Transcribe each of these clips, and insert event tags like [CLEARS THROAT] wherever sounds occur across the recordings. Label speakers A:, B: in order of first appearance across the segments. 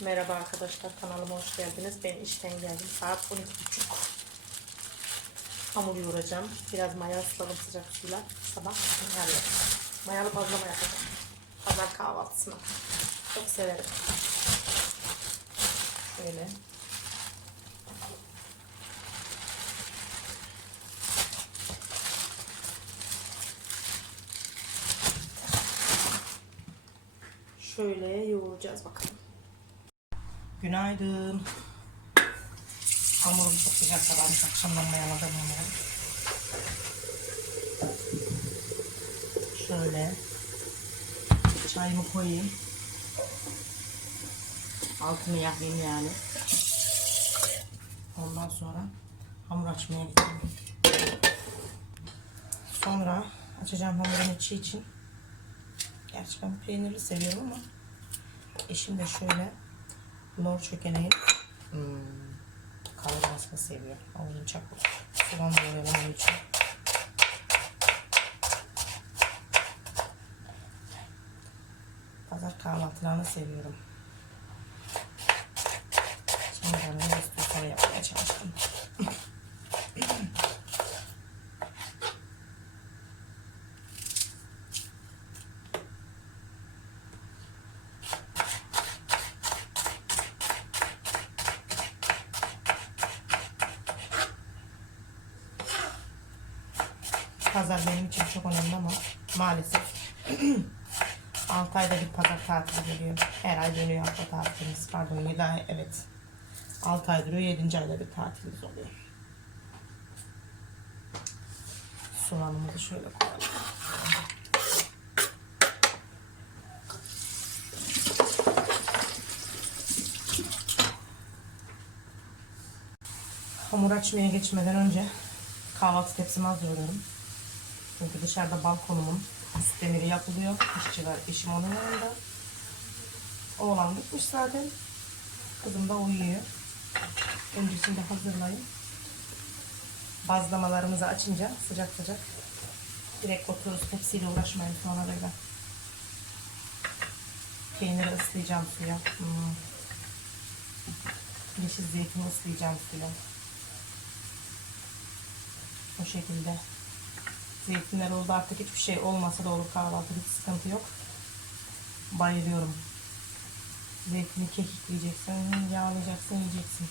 A: Merhaba arkadaşlar kanalıma hoş geldiniz. Ben işten geldim. Saat 12.30. Hamur yoğuracağım. Biraz maya ısladım sıcak suyla. Sabah yani mayalı bazlama yapacağım. Pazar kahvaltısına. Çok severim. Şöyle. Şöyle yoğuracağız bakalım. Günaydın. Hamurum çok güzel kabarmış. Akşamdan mayaladım hamuru. Şöyle. Çayımı koyayım. Altını yakayım yani. Ondan sonra hamur açmaya gideceğim. Sonra açacağım hamurun içi için. Gerçi ben peynirli seviyorum ama eşim de şöyle lor çökeneği hmm, kavurmasını seviyor. Onun çakıl. Soğan doğrayalım onun için. Pazar kahvaltılarını seviyorum. Şimdi ben ne istiyorsam yapmaya çalıştım. Pazar benim için çok önemli ama maalesef [CLEARS THROAT] 6 ayda bir pazar tatili geliyor. Her ay dönüyor hafta tatilimiz. Pardon 7 ay evet. 6 ay duruyor 7. ayda bir tatilimiz oluyor. Soğanımızı şöyle koyalım. Hamur açmaya geçmeden önce kahvaltı tepsimi hazırlıyorum. Çünkü dışarıda balkonumun üst demiri yapılıyor. İşçi var, eşim onun yanında. Oğlan gitmiş zaten. Kızım da uyuyor. Öncesinde hazırlayın. Bazlamalarımızı açınca sıcak sıcak direkt otururuz tepsiyle uğraşmayın sonra böyle. Peyniri ıslayacağım suya. Hmm. Yeşil zeytini ıslayacağım suya. O şekilde. Zeytinler oldu artık hiçbir şey olmasa da olur kahvaltıda hiç sıkıntı yok. Bayılıyorum. Zeytini kekikleyeceksin, yağlayacaksın, yiyeceksin.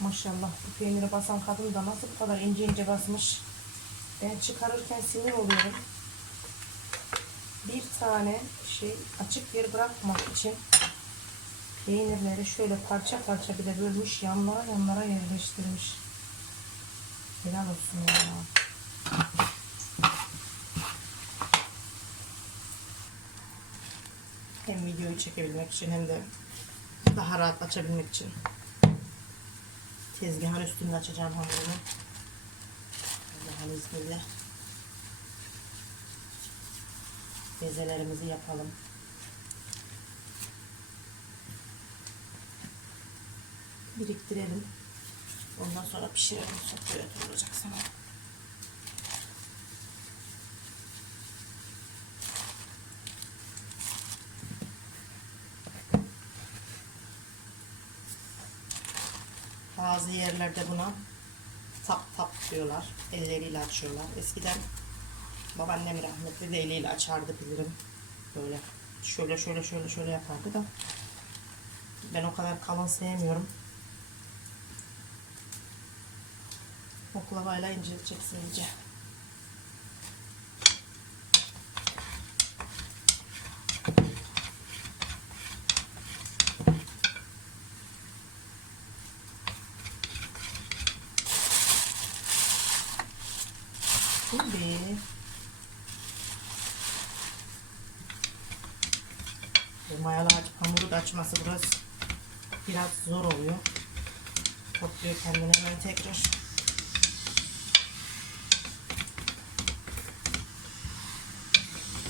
A: Maşallah bu peyniri basan kadın da nasıl bu kadar ince ince basmış. Ben çıkarırken sinir oluyorum. Bir tane şey açık yer bırakmak için peynirleri şöyle parça parça bile bölmüş yanlara yanlara yerleştirmiş. Helal olsun ya. Hem videoyu çekebilmek için hem de daha rahat açabilmek için. Tezgahın üstünde açacağım hamurumu. Allah'ın izniyle. Bezelerimizi yapalım. Biriktirelim. Ondan sonra pişirelim. Sofraya oturacak sana. Bazı yerlerde buna tap tap diyorlar. Elleriyle açıyorlar. Eskiden babaannem rahmetli de eliyle açardı bilirim. Böyle şöyle şöyle şöyle şöyle yapardı da ben o kadar kalın sevmiyorum. Oklavayla incelteceksin iyice. Şimdi bu hamuru da açması biraz biraz zor oluyor. Topluyor kendini hemen tekrar.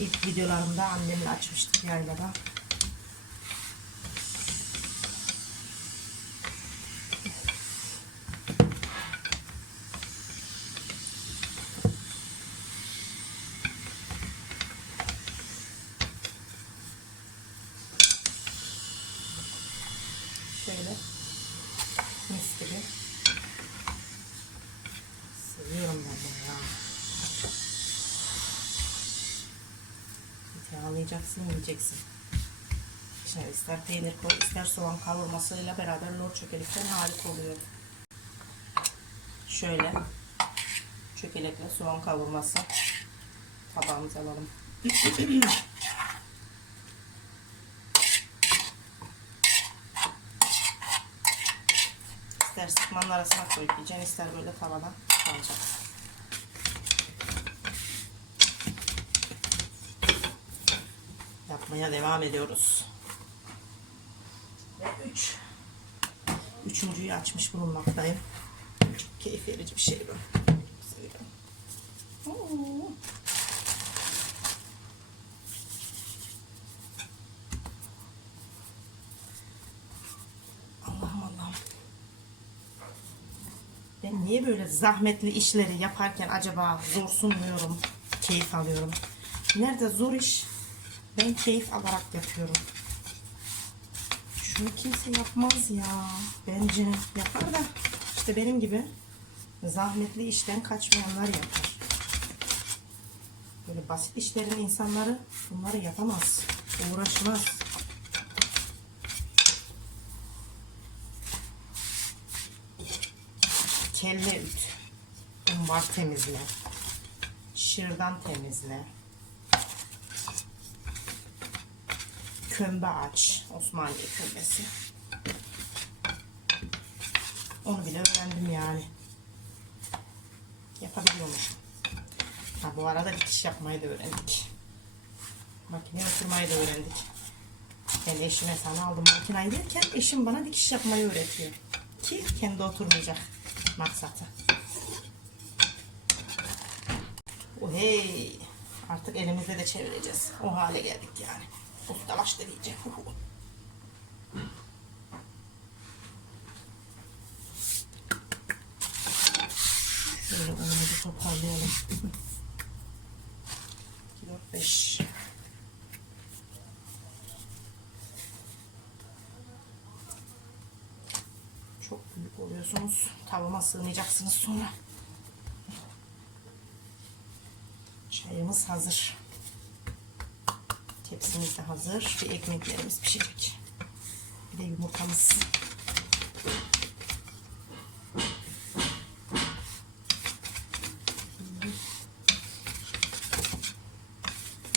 A: İlk videolarımda annemle açmıştık yaylada. Yağlayacaksın, yiyeceksin. İçine ister peynir koy, ister soğan kavurmasıyla beraber lor çökelekten harika oluyor. Şöyle çökelekle soğan kavurması tabağımıza alalım. İster sıkmanın arasına koyup yiyeceksin, ister böyle tavada kalacak. Yapmaya devam ediyoruz. Ve üç. Üçüncüyü açmış bulunmaktayım. Çok keyif verici bir şey bu. Oo. Ben niye böyle zahmetli işleri yaparken acaba zor sunmuyorum, keyif alıyorum? Nerede zor iş, ben keyif alarak yapıyorum. Şunu kimse yapmaz ya. Bence yapar da işte benim gibi zahmetli işten kaçmayanlar yapar. Böyle basit işlerin insanları bunları yapamaz. Uğraşmaz. Kelle üt. Umbar temizle. Şırdan temizle. Kömbe aç. Osmaniye kömbesi. Onu bile öğrendim yani. Yapabiliyormuşum. Ha, bu arada dikiş yapmayı da öğrendik. Makine oturmayı da öğrendik. Ben eşime sana aldım makinayı derken eşim bana dikiş yapmayı öğretiyor. Ki kendi oturmayacak maksatı. Hey. Artık elimizde de çevireceğiz. O hale geldik yani. Ustalaştı diyeceğim. Şöyle unumuzu toparlayalım. 2, 4, 5. Çok büyük oluyorsunuz. Tavama sığmayacaksınız sonra. Çayımız hazır. Tepsimiz de hazır. Bir ekmeklerimiz pişecek. Bir de yumurtamız.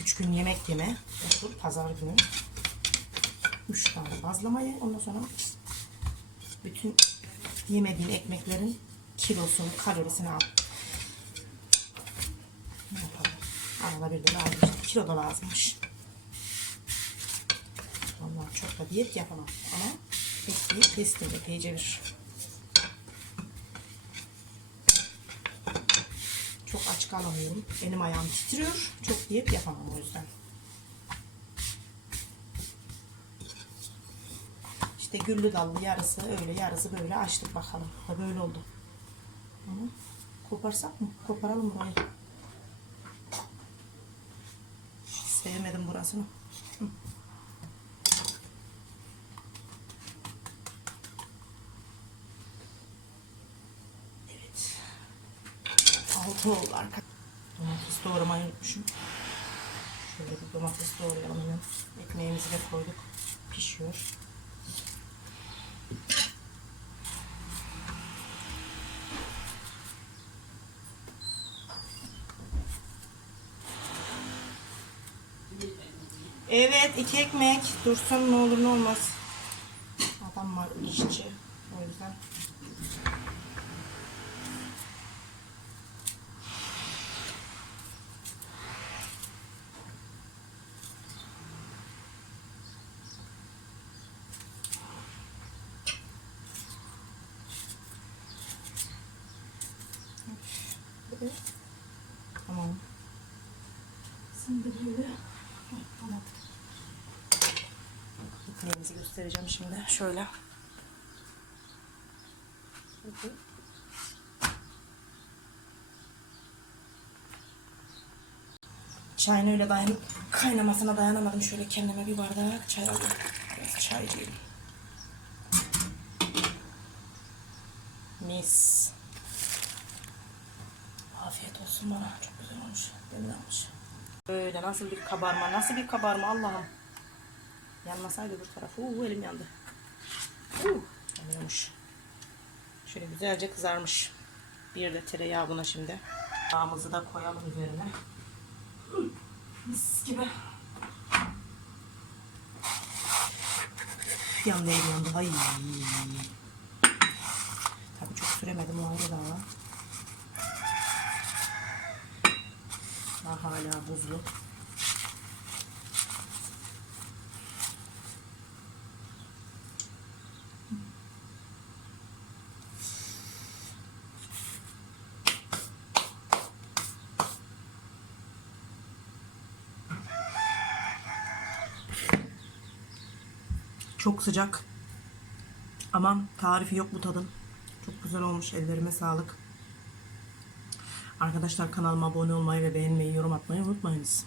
A: Üç gün yemek yeme. Otur pazar günü. Üç tane bazlamayı. Ondan sonra bütün yemediğin ekmeklerin kilosunu, kalorisini al. Ne yapalım? Arada bir de lazım. Kilo da lazımmış. Vallahi çok da diyet yapamam. Ama epey kestim. Epeyce bir. Çok aç kalamıyorum. Elim ayağım titriyor. Çok diyet yapamam o yüzden. İşte güllü dallı yarısı öyle yarısı böyle açtık bakalım. Ha böyle oldu. Hı. Koparsak mı? Koparalım burayı. Sevmedim burasını. Hı. Evet. Altı. Domates doğramayı unutmuşum. Şöyle bir domates doğrayalım hemen. Ekmeğimizi de koyduk. Pişiyor. Evet iki ekmek. Dursun ne olur ne olmaz. Adam var işçi. O yüzden. Evet. Tamam. Böyle Tamam. Ekmeğimizi göstereceğim şimdi. Şöyle. Çayın öyle dayanıp kaynamasına dayanamadım. Şöyle kendime bir bardak çay aldım. Biraz çaycıyım. Mis. Olsun bana. Çok güzel olmuş. Demin almış. Böyle nasıl bir kabarma, nasıl bir kabarma Allah'ım. Yanmasaydı bu taraf. Uuu elim yandı. Uuu yanıyormuş. Şöyle güzelce kızarmış. Bir de tereyağı buna şimdi. Yağımızı da koyalım üzerine. Mis gibi. Yandı elim yandı. Ay. Tabii çok süremedim o ayrı dava. Daha hala buzlu. Çok sıcak. Ama tarifi yok bu tadın. Çok güzel olmuş. Ellerime sağlık. Arkadaşlar kanalıma abone olmayı ve beğenmeyi, yorum atmayı unutmayınız.